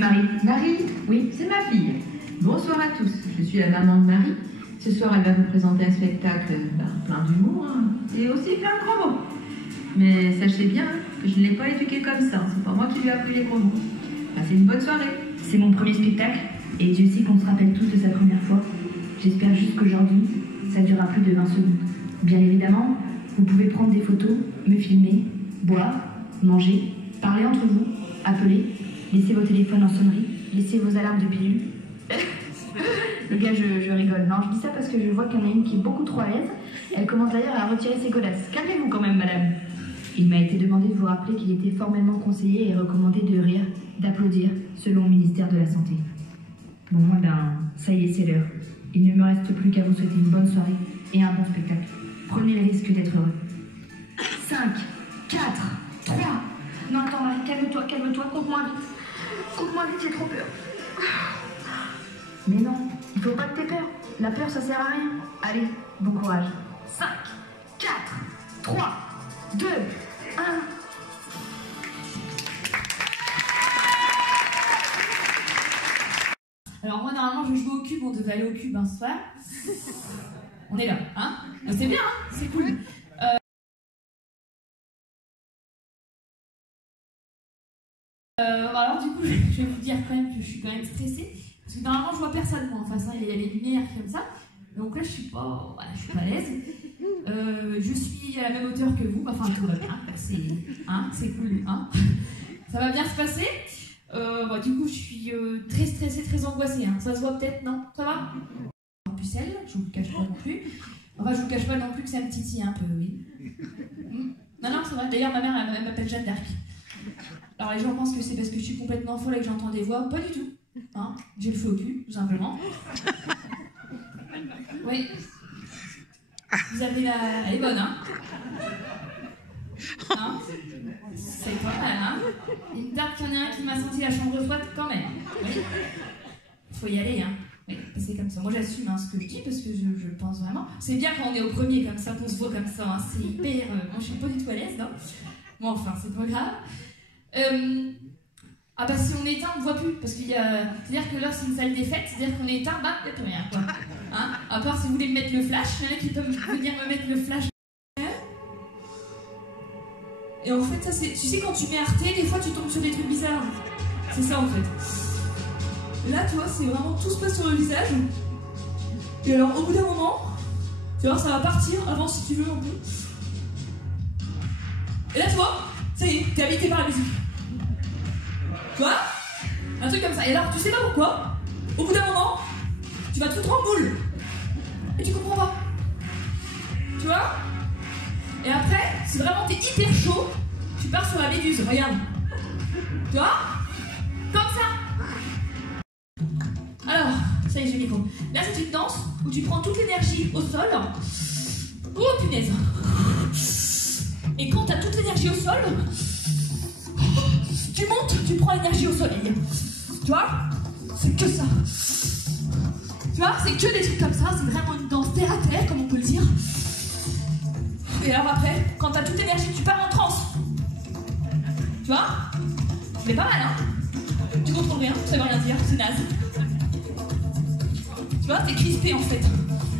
Marie. Marie? Oui, c'est ma fille. Bonsoir à tous, je suis la maman de Marie. Ce soir, elle va vous présenter un spectacle plein d'humour et aussi plein de gros mots. Mais sachez bien que je ne l'ai pas éduquée comme ça, c'est pas moi qui lui ai appris les gros mots. Passez une bonne soirée. C'est mon premier spectacle, et Dieu sait qu'on se rappelle tous de sa première fois. J'espère juste qu'aujourd'hui, ça durera plus de 20 secondes. Bien évidemment, vous pouvez prendre des photos, me filmer, boire, manger, parler entre vous, appeler, laisser vos téléphones en sonnerie, laisser vos alarmes de pilule. Les gars, je rigole. Non, je dis ça parce que je vois qu'il y en a une qui est beaucoup trop à l'aise. Elle commence d'ailleurs à retirer ses godasses. Calmez-vous quand même, madame. Il m'a été demandé de vous rappeler qu'il était formellement conseillé et recommandé de rire, d'applaudir, selon le ministère de la Santé. Bon, eh ben, ça y est, c'est l'heure. Il ne me reste plus qu'à vous souhaiter une bonne soirée et un bon spectacle. Prenez le risque d'être heureux. 5, 4, 3... Non, attends, Marie, calme-toi, compte-moi vite. Compte-moi vite, j'ai trop peur. Mais non, il faut pas que t'aies peur. La peur, ça sert à rien. Allez, bon courage. 5, 4, 3, 2, 1... Alors moi, normalement, je joue au cube, on devait aller au cube ce soir. On est là, hein? C'est bien, hein? C'est cool. Alors du coup, je vais vous dire quand même que je suis quand même stressée. Parce que normalement, je vois personne, moi, en face. Il y a les lumières comme ça. Donc là, je suis pas à l'aise. Je suis à la même hauteur que vous. Enfin, tout va bien. C'est cool, hein? Ça va bien se passer. Du coup, je suis très stressée, très angoissée. Hein. Ça se voit peut-être, non? Ça va? En pucelle, je vous le cache pas non plus. Enfin, je vous cache pas non plus que ça me titille un peu, oui. Non, c'est vrai. D'ailleurs, ma mère, elle m'appelle Jeanne d'Arc. Alors, les gens pensent que c'est parce que je suis complètement folle et que j'entends des voix. Pas du tout. Hein, j'ai le feu au cul, tout simplement. Oui. Vous avez la... Elle est bonne, hein? C'est pas mal, hein? Il me tarde qu'il y en ait un qui m'a senti la chambre froide quand même. Oui. Faut y aller, hein? Oui, c'est comme ça. Moi, j'assume ce que je dis parce que je le pense vraiment. C'est bien quand on est au premier comme ça, qu'on se voit comme ça. Hein. C'est hyper... Moi, je suis pas du tout à l'aise, non? Bon, enfin, c'est pas grave. Si on éteint, on ne voit plus. Parce qu'il y a... C'est-à-dire que là, c'est une salle des fêtes. C'est-à-dire qu'on éteint, il n'y a plus rien, quoi. Hein? À part si vous voulez me mettre le flash. Il y en a qui peuvent venir me mettre le flash. Et en fait, ça c'est... Tu sais, quand tu mets Arte, des fois, tu tombes sur des trucs bizarres. C'est ça, en fait. Là, tu vois, c'est vraiment... Tout se passe sur le visage. Et alors, au bout d'un moment, tu vois, ça va partir. Avance si tu veux, un peu. Et là, tu vois, ça y est, t'es habité par la musique. Tu vois? Un truc comme ça. Et alors, tu sais pas pourquoi, au bout d'un moment, tu vas te foutre en boule. Et tu comprends pas. Tu vois? Et après, si vraiment t'es hyper chaud, tu pars sur la méduse, regarde. Tu vois? Comme ça. Alors, ça y est, j'ai le micro. Là, c'est une danse où tu prends toute l'énergie au sol. Oh, punaise. Et quand t'as toute l'énergie au sol, tu montes, tu prends l'énergie au soleil. Tu vois? C'est que ça. Tu vois? C'est que des trucs comme ça, c'est vraiment une danse terre à terre, comme on peut le dire. Et alors après, quand t'as toute l'énergie, tu pars en transe. Tu vois? C'est pas mal, hein? Tu contrôles rien, ça veut rien dire, c'est naze. Tu vois, t'es crispé en fait.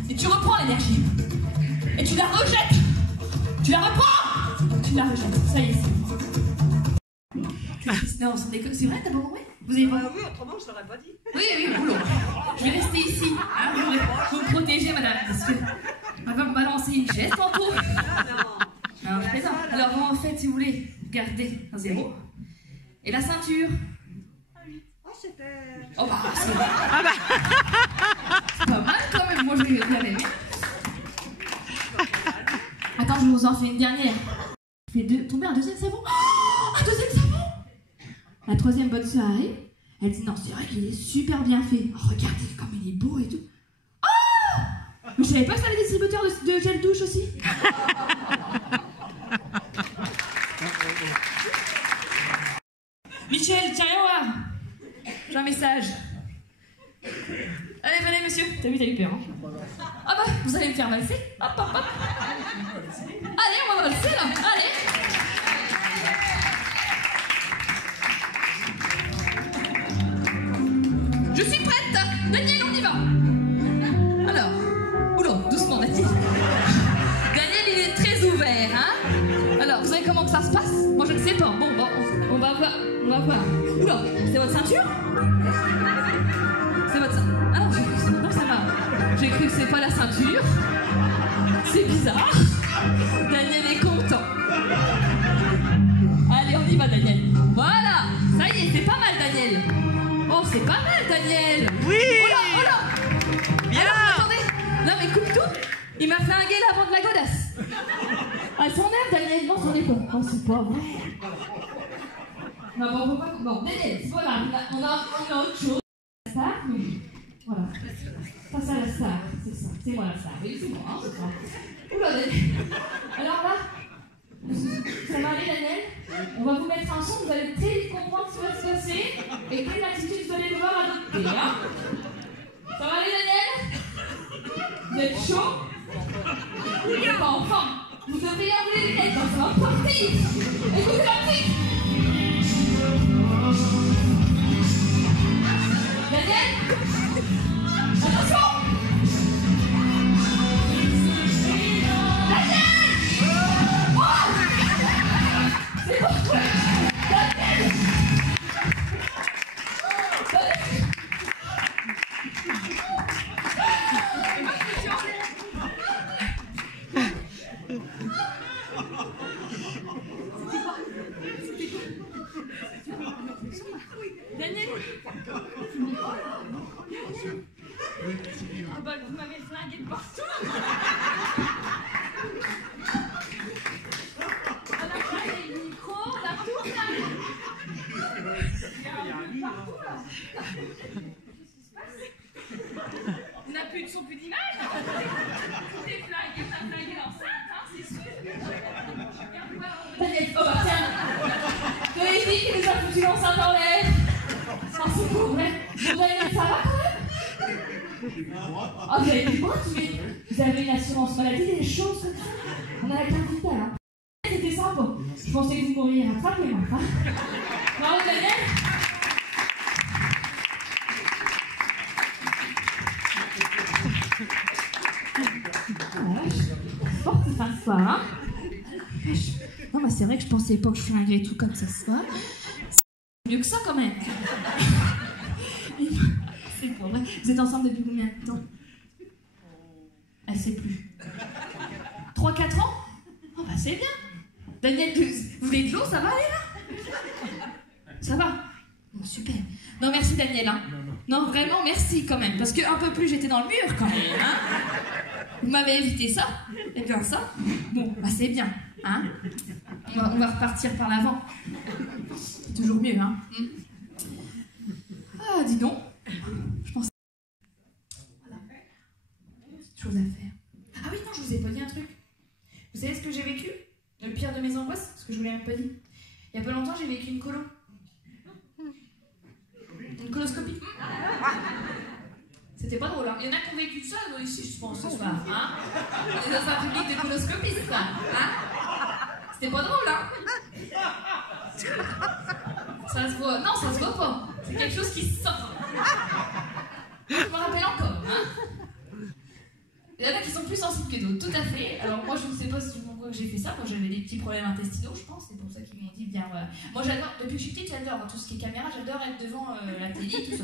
Et tu reprends l'énergie. Et tu la rejettes. Tu la reprends. Tu la rejettes, ça y est. Non, sans déconner, c'est vrai, t'as pas compris? Vous avez pas... Oui, autrement je t'aurais pas dit. Oui, boulot. Je vais rester ici, hein, pour me protéger, madame, parce que on va me balancer une chaise tantôt. Non, je plaisante. Alors, moi, en fait, si vous voulez, gardez un 0. Et la ceinture. Ah oui. Oh, c'était... Oh, c'est pas mal quand même, moi je l'ai bien aimé. Attends, je vous en fais une dernière. Je fais tomber un deuxième savon. Oh, un deuxième savon. La troisième bonne sœur arrive. Elle dit non, c'est vrai qu'il est super bien fait. Oh, regardez comme il est beau et tout. Oh, mais je savais pas que ça avait des distributeurs de gel douche aussi. Michel, tiens, viens voir. J'ai un message. Allez, venez, monsieur. T'as eu peur, hein? Ah bah, vous allez me faire valser. Hop, hop, hop. Allez, on va valser, là. Allez. Daniel, on y va. Alors, oula, doucement, Daniel. Daniel, il est très ouvert, hein. Alors, vous savez comment que ça se passe? Moi, je ne sais pas. Bon, on va voir. Oula, c'est votre ceinture? C'est votre ceinture? Ah non, ça va. J'ai cru que c'est pas la ceinture. C'est bizarre. Daniel est content. Allez, on y va, Daniel. Voilà, ça y est, c'est pas mal, Daniel. Oh, c'est pas mal, Daniel. Oui. Oh là. Bien. Alors, attendez. Non, mais coupe tout. Il m'a flingué l'avant de la godasse. Ah, son air, Daniel. Non, c'en est pas. Oh, c'est pas vrai. Non, bon, on peut pas... Bon, Daniel, voilà, on a autre chose. La star, mais... Voilà. Ça, c'est la star, c'est ça. C'est moi la star. Oui, c'est moi, hein, c'est ça. Oula, Daniel. Alors là, ça va aller, Daniel? On va vous mettre un son, vous allez très vite comprendre ce qui va se passer et quelle attitude vous allez devoir adopter, hein? Ça va aller, Daniel? Vous êtes chaud? Bon, enfin, vous devriez enlever les lunettes, ça va partir. Écoutez la musique. Daniel? Attention! Daniel! Oh! C'est bon! Daniel! Daniel? Ah bah vous m'avez flingué de partout. On a flingué le micro, on a tout flingué. Il y a un peu partout là. Qu'est-ce qui se passe? On n'a plus de son, plus d'image. Tout est flingué, on a flingué l'enceinte, hein, c'est sûr. Daniel, oh bah tiens. Vérifie qu'il nous a foutu l'enceinte en l'air. Oh c'est beau, vrai. Bon Daniel, ça va quand même? Ah, vous avez du bon, vous avez une assurance maladie, des choses comme ça. On a la carte vitale, hein. C'était sympa. Je pensais que vous pourriez rattraper, moi. Hein. Non, Daniel? Voilà, je suis forte de faire ça, hein. Non, mais c'est vrai que je pensais pas que je flinguerais tout comme ça se voit. C'est mieux que ça, quand même. C'est pour vrai. Vous êtes ensemble depuis combien de temps? Elle sait plus. 3-4 ans? Oh bah c'est bien. Daniel, vous voulez de l'eau? Ça va aller là? Ça va? Bon, super. Non merci Daniel. Hein. Non vraiment merci quand même. Parce qu'un peu plus j'étais dans le mur quand même. Hein. Vous m'avez évité ça. Et bien ça. Bon bah c'est bien. Hein. On va repartir par l'avant. C'est toujours mieux. Hein. Ah dis donc. Je pense. Voilà. Chose à faire. Ah oui, non, je vous ai pas dit un truc. Vous savez ce que j'ai vécu? Le pire de mes angoisses? Ce que je vous l'ai même pas dit. Il y a pas longtemps, j'ai vécu une colo. Une coloscopie. C'était pas drôle, hein. Il y en a qui ont vécu ça, nous, ici, je pense, ce soir. Hein. On est dans un public de coloscopistes, quoi. Hein. C'était pas drôle, hein. Ça se voit. Non, ça se voit pas. C'est quelque chose qui se sent. Je me rappelle encore, hein. Il y en a qui sont plus sensibles que d'autres, tout à fait. Alors moi, je ne sais pas pourquoi j'ai fait ça. Moi, j'avais des petits problèmes intestinaux, je pense. C'est pour ça qu'ils m'ont dit, bien, voilà. Moi, j'adore, depuis que je suis petite, j'adore tout ce qui est caméra. J'adore être devant la télé, tout ça.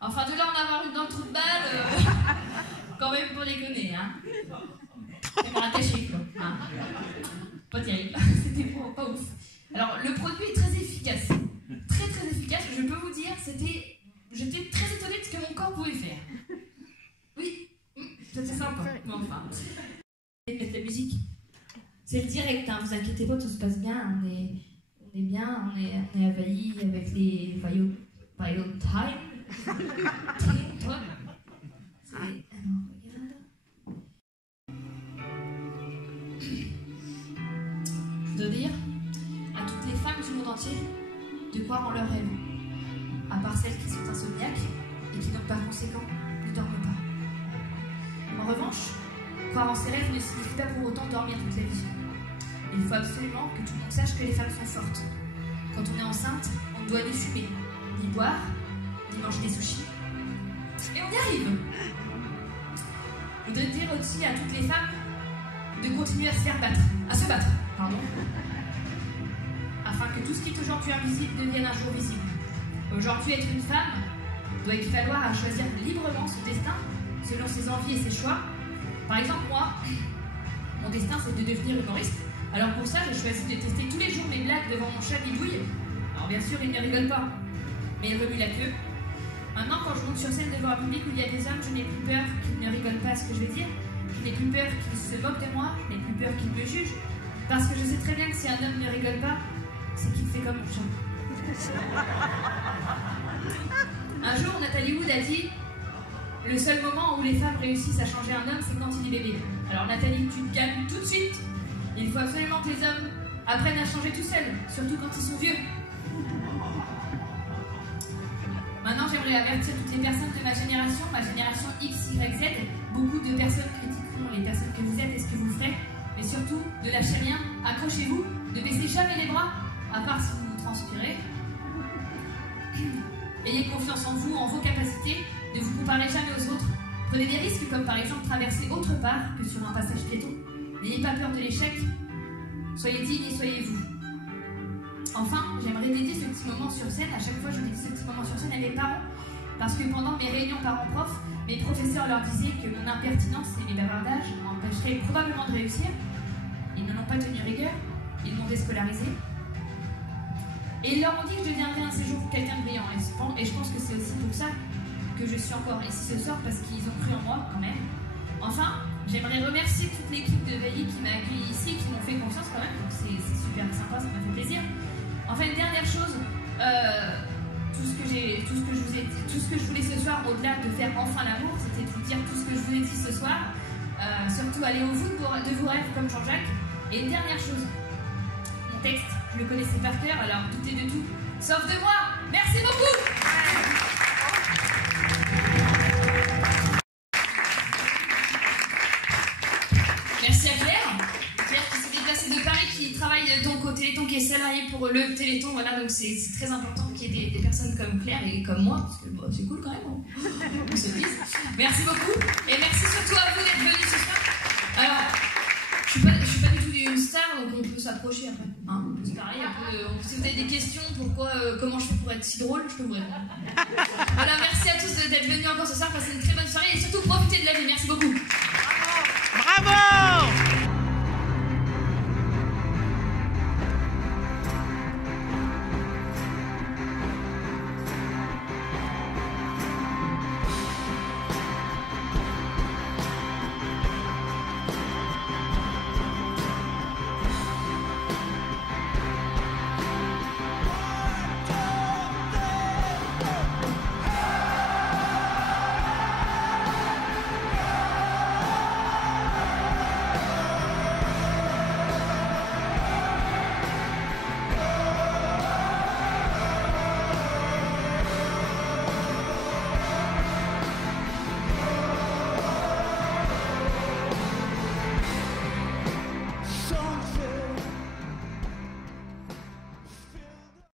Enfin, de là, en avoir une dans le trou de balle, quand même, pour déconner, hein. Caméra cachée, quoi. Hein. Pas terrible. C'était pas ouf. Alors, le produit est très efficace. Très, très efficace. Je peux vous dire, j'étais très étonnée de ce que mon corps pouvait faire. Oui. C'était sympa, mais enfin. Mettre la musique. C'est le direct, hein, vous inquiétez pas, tout se passe bien. On est bien, on est envahi avec les Time. Toi. Alors, regarde. Je dois dire à toutes les femmes du monde entier de croire en leurs rêves. À part celles qui sont insomniaques et qui donc par conséquent ne dorment pas. En revanche, croire en ses rêves ne signifie pas pour autant dormir toute la vie. Il faut absolument que tout le monde sache que les femmes sont fortes. Quand on est enceinte, on ne doit ni fumer, ni boire, ni manger des sushis. Et on y arrive. Je voudrais dire aussi à toutes les femmes de continuer à se battre, pardon, afin que tout ce qui est aujourd'hui invisible devienne un jour visible. Aujourd'hui, être une femme doit équivaloir à choisir librement son destin selon ses envies et ses choix. Par exemple, moi, mon destin c'est de devenir humoriste. Alors pour ça, j'ai choisi de tester tous les jours mes blagues devant mon chat Bidouille. Alors bien sûr, il ne rigole pas, mais il remue la queue. Maintenant, quand je monte sur scène devant un public où il y a des hommes, je n'ai plus peur qu'ils ne rigolent pas à ce que je vais dire. Je n'ai plus peur qu'ils se moquent de moi, je n'ai plus peur qu'ils me jugent. Parce que je sais très bien que si un homme ne rigole pas, c'est qu'il fait comme mon chat. Un jour, Nathalie Wood a dit « Le seul moment où les femmes réussissent à changer un homme, c'est quand il est bébé. » Alors Nathalie, tu te calmes tout de suite. Il faut absolument que les hommes apprennent à changer tout seuls, surtout quand ils sont vieux. Maintenant, j'aimerais avertir toutes les personnes de ma génération X, Y, Z. Beaucoup de personnes critiqueront les personnes que vous êtes et ce que vous ferez. Mais surtout, ne lâchez rien, accrochez-vous, ne baissez jamais les bras, à part si vous transpirez. Ayez confiance en vous, en vos capacités, ne vous comparez jamais aux autres. Prenez des risques comme par exemple traverser autre part que sur un passage piéton. N'ayez pas peur de l'échec, soyez digne et soyez vous. Enfin, j'aimerais dédier ce petit moment sur scène, à chaque fois je dédie ce petit moment sur scène à mes parents, parce que pendant mes réunions parents-profs, mes professeurs leur disaient que mon impertinence et mes bavardages m'empêcheraient probablement de réussir. Ils n'en ont pas tenu rigueur, ils m'ont déscolarisé. Et ils leur ont dit que je deviendrais un de ces jours quelqu'un de brillant. Et je pense que c'est aussi pour ça que je suis encore ici ce soir, parce qu'ils ont cru en moi quand même. Enfin, j'aimerais remercier toute l'équipe de Veilly qui m'a accueilli ici, qui m'ont fait confiance quand même, donc c'est super sympa, ça m'a fait plaisir. Enfin, une dernière chose, tout ce que je voulais ce soir, au-delà de faire enfin l'amour, c'était de vous dire tout ce que je vous ai dit ce soir. Surtout aller au bout de vos rêves comme Jean-Jacques. Et une dernière chose, mon texte, je le connaissais par cœur, alors doutez de tout, sauf de moi. Merci beaucoup. Merci à Claire qui s'est déplacée de Paris, qui travaille donc au Téléthon, qui est salariée pour le Téléthon. Voilà, donc c'est très important qu'il y ait des personnes comme Claire et comme moi, parce que bon, c'est cool quand même, on se dise. Merci beaucoup, et merci surtout à vous d'être venus ce soir. Alors, je suis pas du tout une star, donc on peut s'approcher après. Hein, c'est pareil, si vous avez des questions, comment je fais pour être si drôle, je peux vous répondre. Voilà, merci à tous d'être venus encore ce soir, passez une